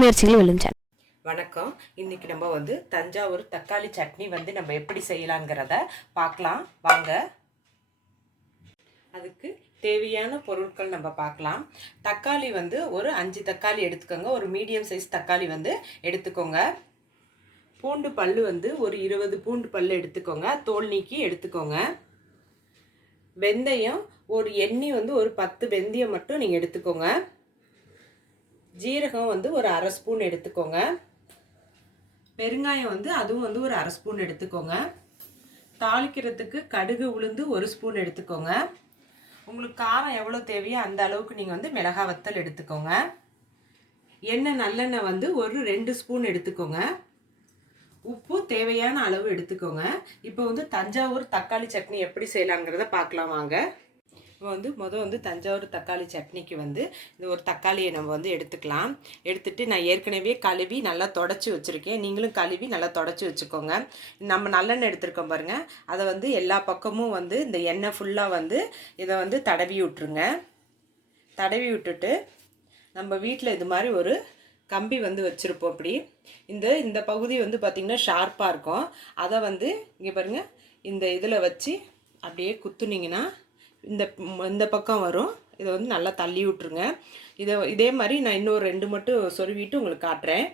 முயற்சிகளும் விழுந்தன வணக்கம். இன்னைக்கு நம்ம வந்து தஞ்சாவூர் தக்காளி சட்னி வந்து நம்ம எப்படி செய்யலாங்கிறத பார்க்கலாம். வாங்க. அதுக்கு தேவையான பொருட்கள் நம்ம பார்க்கலாம். தக்காளி வந்து ஒரு அஞ்சு தக்காளி எடுத்துக்கோங்க. ஒரு மீடியம் சைஸ் தக்காளி வந்து எடுத்துக்கோங்க. பூண்டு பல்லு வந்து ஒரு இருபது பூண்டு பல்லு எடுத்துக்கோங்க. தோல் நீக்கி எடுத்துக்கோங்க. வெந்தயம் ஒரு எண்ணெய் வந்து ஒரு பத்து வெந்தயம் மட்டும் நீங்கள் எடுத்துக்கோங்க. ஜீரகம் வந்து ஒரு அரை ஸ்பூன் எடுத்துக்கோங்க. பெருங்காயம் வந்து அதுவும் வந்து ஒரு அரை ஸ்பூன் எடுத்துக்கோங்க. தாளிக்கிறதுக்கு கடுகு உளுந்து ஒரு ஸ்பூன் எடுத்துக்கோங்க. உங்களுக்கு காரம் எவ்வளோ தேவையோ அந்த அளவுக்கு நீங்கள் வந்து மிளகா வத்தல் எடுத்துக்கோங்க. எண்ணெய் நல்லெண்ணெய் வந்து ஒரு ரெண்டு ஸ்பூன் எடுத்துக்கோங்க. உப்பு தேவையான அளவு எடுத்துக்கோங்க. இப்போ வந்து தஞ்சாவூர் தக்காளி சட்னி எப்படி செய்யலாங்கிறத பார்க்கலாம் வாங்க. இப்போ வந்து மொதல் வந்து தஞ்சாவூர் தக்காளி சட்னிக்கு வந்து இந்த ஒரு தக்காளியை நம்ம வந்து எடுத்துக்கலாம். எடுத்துகிட்டு நான் ஏற்கனவே கழுவி நல்லா தொடச்சி வச்சுருக்கேன். நீங்களும் கழுவி நல்லா தொடச்சி வச்சுக்கோங்க. நம்ம நல்லெண்ணெய் எடுத்துருக்கோம் பாருங்கள் அதை வந்து எல்லா பக்கமும் வந்து இந்த எண்ணெய் ஃபுல்லாக வந்து இதை வந்து தடவி விட்ருங்க தடவி விட்டுட்டு நம்ம வீட்டில் இது மாதிரி ஒரு கம்பி வந்து வச்சுருப்போம் அப்படி இந்த இந்த பகுதி வந்து பார்த்திங்கன்னா ஷார்ப்பாக இருக்கும். அதை வந்து இங்கே பாருங்கள் இந்த இதில் வச்சு அப்படியே குத்துனிங்கன்னா இந்த இந்த பக்கம் வரும். இதை வந்து நல்லா தள்ளி விட்ருங்க இதை இதே மாதிரி நான் இன்னொரு ரெண்டு மட்டும் சொருவிட்டு உங்களுக்கு காட்டுறேன்.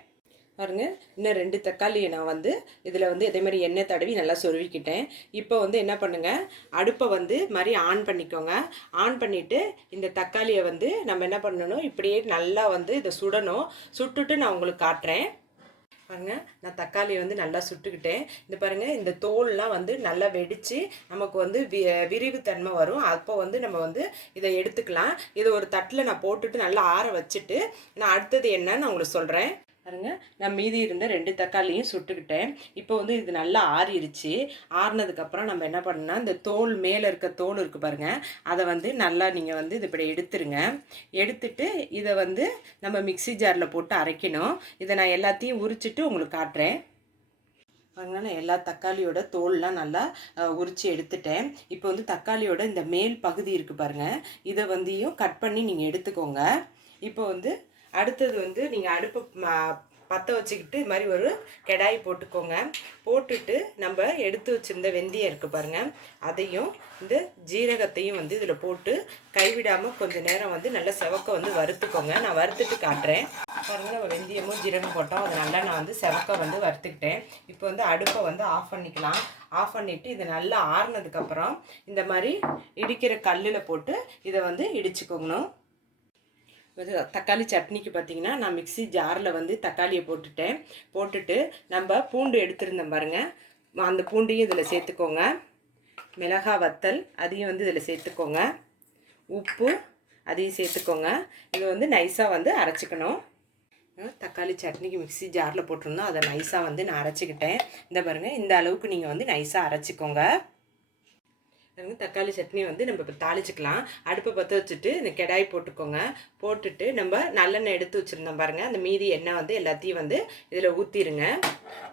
பாருங்க. இன்னும் ரெண்டு தக்காளியை நான் வந்து இதில் வந்து இதே மாதிரி எண்ணெய் தடவி நல்லா சொருவிக்கிட்டேன். இப்போ வந்து என்ன பண்ணுங்க? அடுப்பை வந்து மாதிரி ஆன் பண்ணிக்கோங்க. ஆன் பண்ணிவிட்டு இந்த தக்காளியை வந்து நம்ம என்ன பண்ணணும்? இப்படியே நல்லா வந்து இதை சுடணும். சுட்டுட்டு நான் உங்களுக்கு காட்டுறேன். பாருங்கள் நான் தக்காளியை வந்து நல்லா சுட்டுக்கிட்டேன். இந்த பாருங்க இந்த தோல்லாம் வந்து நல்லா வெடித்து நமக்கு வந்து வி விரிவுத்தன்மை வரும். அப்போ வந்து நம்ம வந்து இதை எடுத்துக்கலாம். இதை ஒரு தட்டில் நான் போட்டுட்டு நல்லா ஆற வச்சுட்டு நான் அடுத்தது என்னன்னு நான் உங்களுக்கு சொல்கிறேன் பாருங்க நான் மீதி இருந்த ரெண்டு தக்காளியும் சுட்டுக்கிட்டேன். இப்போ வந்து இது நல்லா ஆறிடுச்சு ஆறினதுக்கப்புறம் நம்ம என்ன பண்ணால் இந்த தோல் மேலே இருக்க தோல் இருக்குது பாருங்கள் அதை வந்து நல்லா நீங்கள் வந்து இது இப்படி எடுத்துருங்க. எடுத்துட்டு இதை வந்து நம்ம மிக்ஸி ஜாரில் போட்டு அரைக்கணும். இதை நான் எல்லாத்தையும் உரிச்சிட்டு உங்களுக்கு காட்டுறேன். பாருங்க எல்லா தக்காளியோட தோல்லாம் நல்லா உரித்து எடுத்துட்டேன். இப்போ வந்து தக்காளியோட இந்த மேல் பகுதி இருக்குது பாருங்கள் இதை வந்தையும் கட் பண்ணி நீங்கள் எடுத்துக்கோங்க. இப்போ வந்து அடுத்தது வந்து நீங்கள் அடுப்பு ம- பற்ற வச்சுக்கிட்டு இது மாதிரி ஒரு கெடாய் போட்டுக்கோங்க. போட்டுட்டு நம்ம எடுத்து வச்சுருந்த வெந்தயம் இருக்குது பாருங்கள் அதையும் இந்த ஜீரகத்தையும் வந்து இதில் போட்டு கைவிடாமல் கொஞ்சம் நேரம் வந்து நல்லா செவக்க வந்து வறுத்துக்கோங்க. நான் வறுத்துட்டு காட்டுறேன். பாருங்கள் நம்ம வெந்தயமும் ஜீரகம் போட்டோம். அதை நல்லா நான் வந்து செவக்க வந்து வறுத்துக்கிட்டேன். இப்போ வந்து அடுப்பை வந்து ஆஃப் பண்ணிக்கலாம். ஆஃப் பண்ணிவிட்டு இது நல்லா ஆறுனதுக்கப்புறம் இந்த மாதிரி இடிக்கிற கல்லில் போட்டு இதை வந்து இடிச்சுக்கோங்கணும். தக்காளி சட்னிக்கு பார்த்தீங்கன்னா நான் மிக்ஸி ஜாரில் வந்து தக்காளியை போட்டுட்டேன். போட்டுட்டு நம்ம பூண்டு எடுத்திருந்தோம் பாருங்க. அந்த பூண்டையும் இதில் சேர்த்துக்கோங்க. மிளகா வத்தல் அதையும் வந்து இதில் சேர்த்துக்கோங்க. உப்பு அதையும் சேர்த்துக்கோங்க. இது வந்து நைஸாக வந்து அரைச்சிக்கணும். தக்காளி சட்னிக்கு மிக்ஸி ஜாரில் போட்டிருந்தோம். அதை நைஸாக வந்து நான் அரைச்சிக்கிட்டேன். இந்த பாருங்கள் இந்த அளவுக்கு நீங்கள் வந்து நைஸாக அரைச்சிக்கோங்க. வந்து தக்காளி சட்னி வந்து நம்ம இப்போ தாளிச்சிக்கலாம். அடுப்பை பற்ற வச்சுட்டு இந்த கெடாய் போட்டுக்கோங்க. போட்டுட்டு நம்ம நல்லெண்ணெய் எடுத்து வச்சுருந்தோம் பாருங்கள் அந்த மீதி எண்ணெய் வந்து எல்லாத்தையும் வந்து இதில் ஊற்றிடுங்க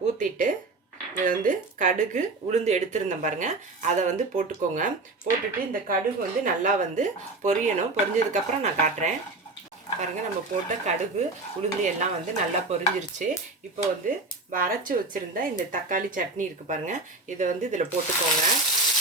ஊற்றிட்டு இதில் வந்து கடுகு உளுந்து எடுத்திருந்தேன் பாருங்க. அதை வந்து போட்டுக்கோங்க. போட்டுட்டு இந்த கடுகு வந்து நல்லா வந்து பொரியணும். பொரிஞ்சதுக்கப்புறம் நான் காட்டுறேன். பாருங்கள் நம்ம போட்ட கடுகு உளுந்து எல்லாம் வந்து நல்லா பொரிஞ்சிருச்சு. இப்போ வந்து வரைச்சி வச்சுருந்தா இந்த தக்காளி சட்னி இருக்குது பாருங்கள் இதை வந்து இதில் போட்டுக்கோங்க.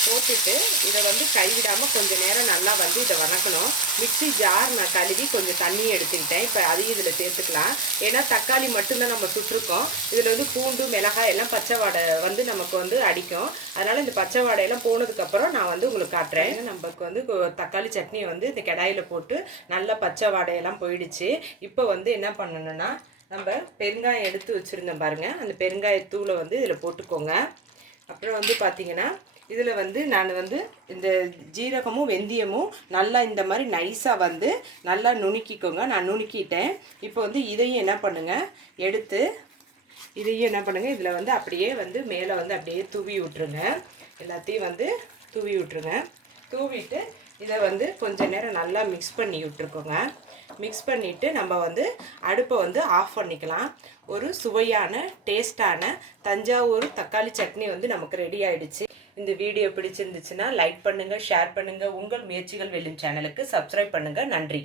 போட்டுட்டு இதை வந்து கைவிடாமல் கொஞ்சம் நேரம் நல்லா வந்து இதை வதக்கணும் மிக்ஸி ஜார் நான் கழுவி கொஞ்சம் தண்ணி எடுத்துக்கிட்டேன். இப்போ அதையும் இதில் சேர்த்துக்கலாம். ஏன்னா தக்காளி மட்டும்தான் நம்ம சுட்டிருக்கோம். இதில் வந்து பூண்டு மிளகாய் எல்லாம் பச்சை வாடை வந்து நமக்கு வந்து அடிக்கும். அதனால் இந்த பச்சை வாடையெல்லாம் போனதுக்கப்புறம் நான் வந்து உங்களுக்கு காட்டுறேன். நமக்கு வந்து தக்காளி சட்னியை வந்து இந்த கடாயில் போட்டு நல்லா பச்சை வாடையெல்லாம் போயிடுச்சு. இப்போ வந்து என்ன பண்ணணும்னா நம்ம பெருங்காயம் எடுத்து வச்சுருந்தோம் பாருங்கள் அந்த பெருங்காயத்தூளை வந்து இதில் போட்டுக்கோங்க. அப்புறம் வந்து பார்த்தீங்கன்னா இதில் வந்து நான் வந்து இந்த ஜீரகமும் வெந்தயமும் நல்லா இந்த மாதிரி நைஸாக வந்து நல்லா நுணுக்கிக்கோங்க. நான் நுணுக்கிட்டேன். இப்போ வந்து இதையும் என்ன பண்ணுங்க? எடுத்து இதையும் என்ன பண்ணுங்க? இதில் வந்து அப்படியே வந்து மேலே வந்து அப்படியே தூவி விட்ருங்க எல்லாத்தையும் வந்து தூவி விட்ருங்க தூவிட்டு இதை வந்து கொஞ்ச நேரம் நல்லா மிக்ஸ் பண்ணி விட்ருக்கோங்க மிக்ஸ் பண்ணிவிட்டு நம்ம வந்து அடுப்பை வந்து ஆஃப் பண்ணிக்கலாம். ஒரு சுவையான டேஸ்டான தஞ்சாவூர் தக்காளி சட்னி வந்து நமக்கு ரெடி ஆயிடுச்சு. இந்த வீடியோ பிடிச்சிருந்துச்சுன்னா லைக் பண்ணுங்கள் ஷேர் பண்ணுங்கள் உங்கள் முயற்சிகள் வெல்லும் சேனலுக்கு சப்ஸ்கிரைப் பண்ணுங்கள் நன்றி.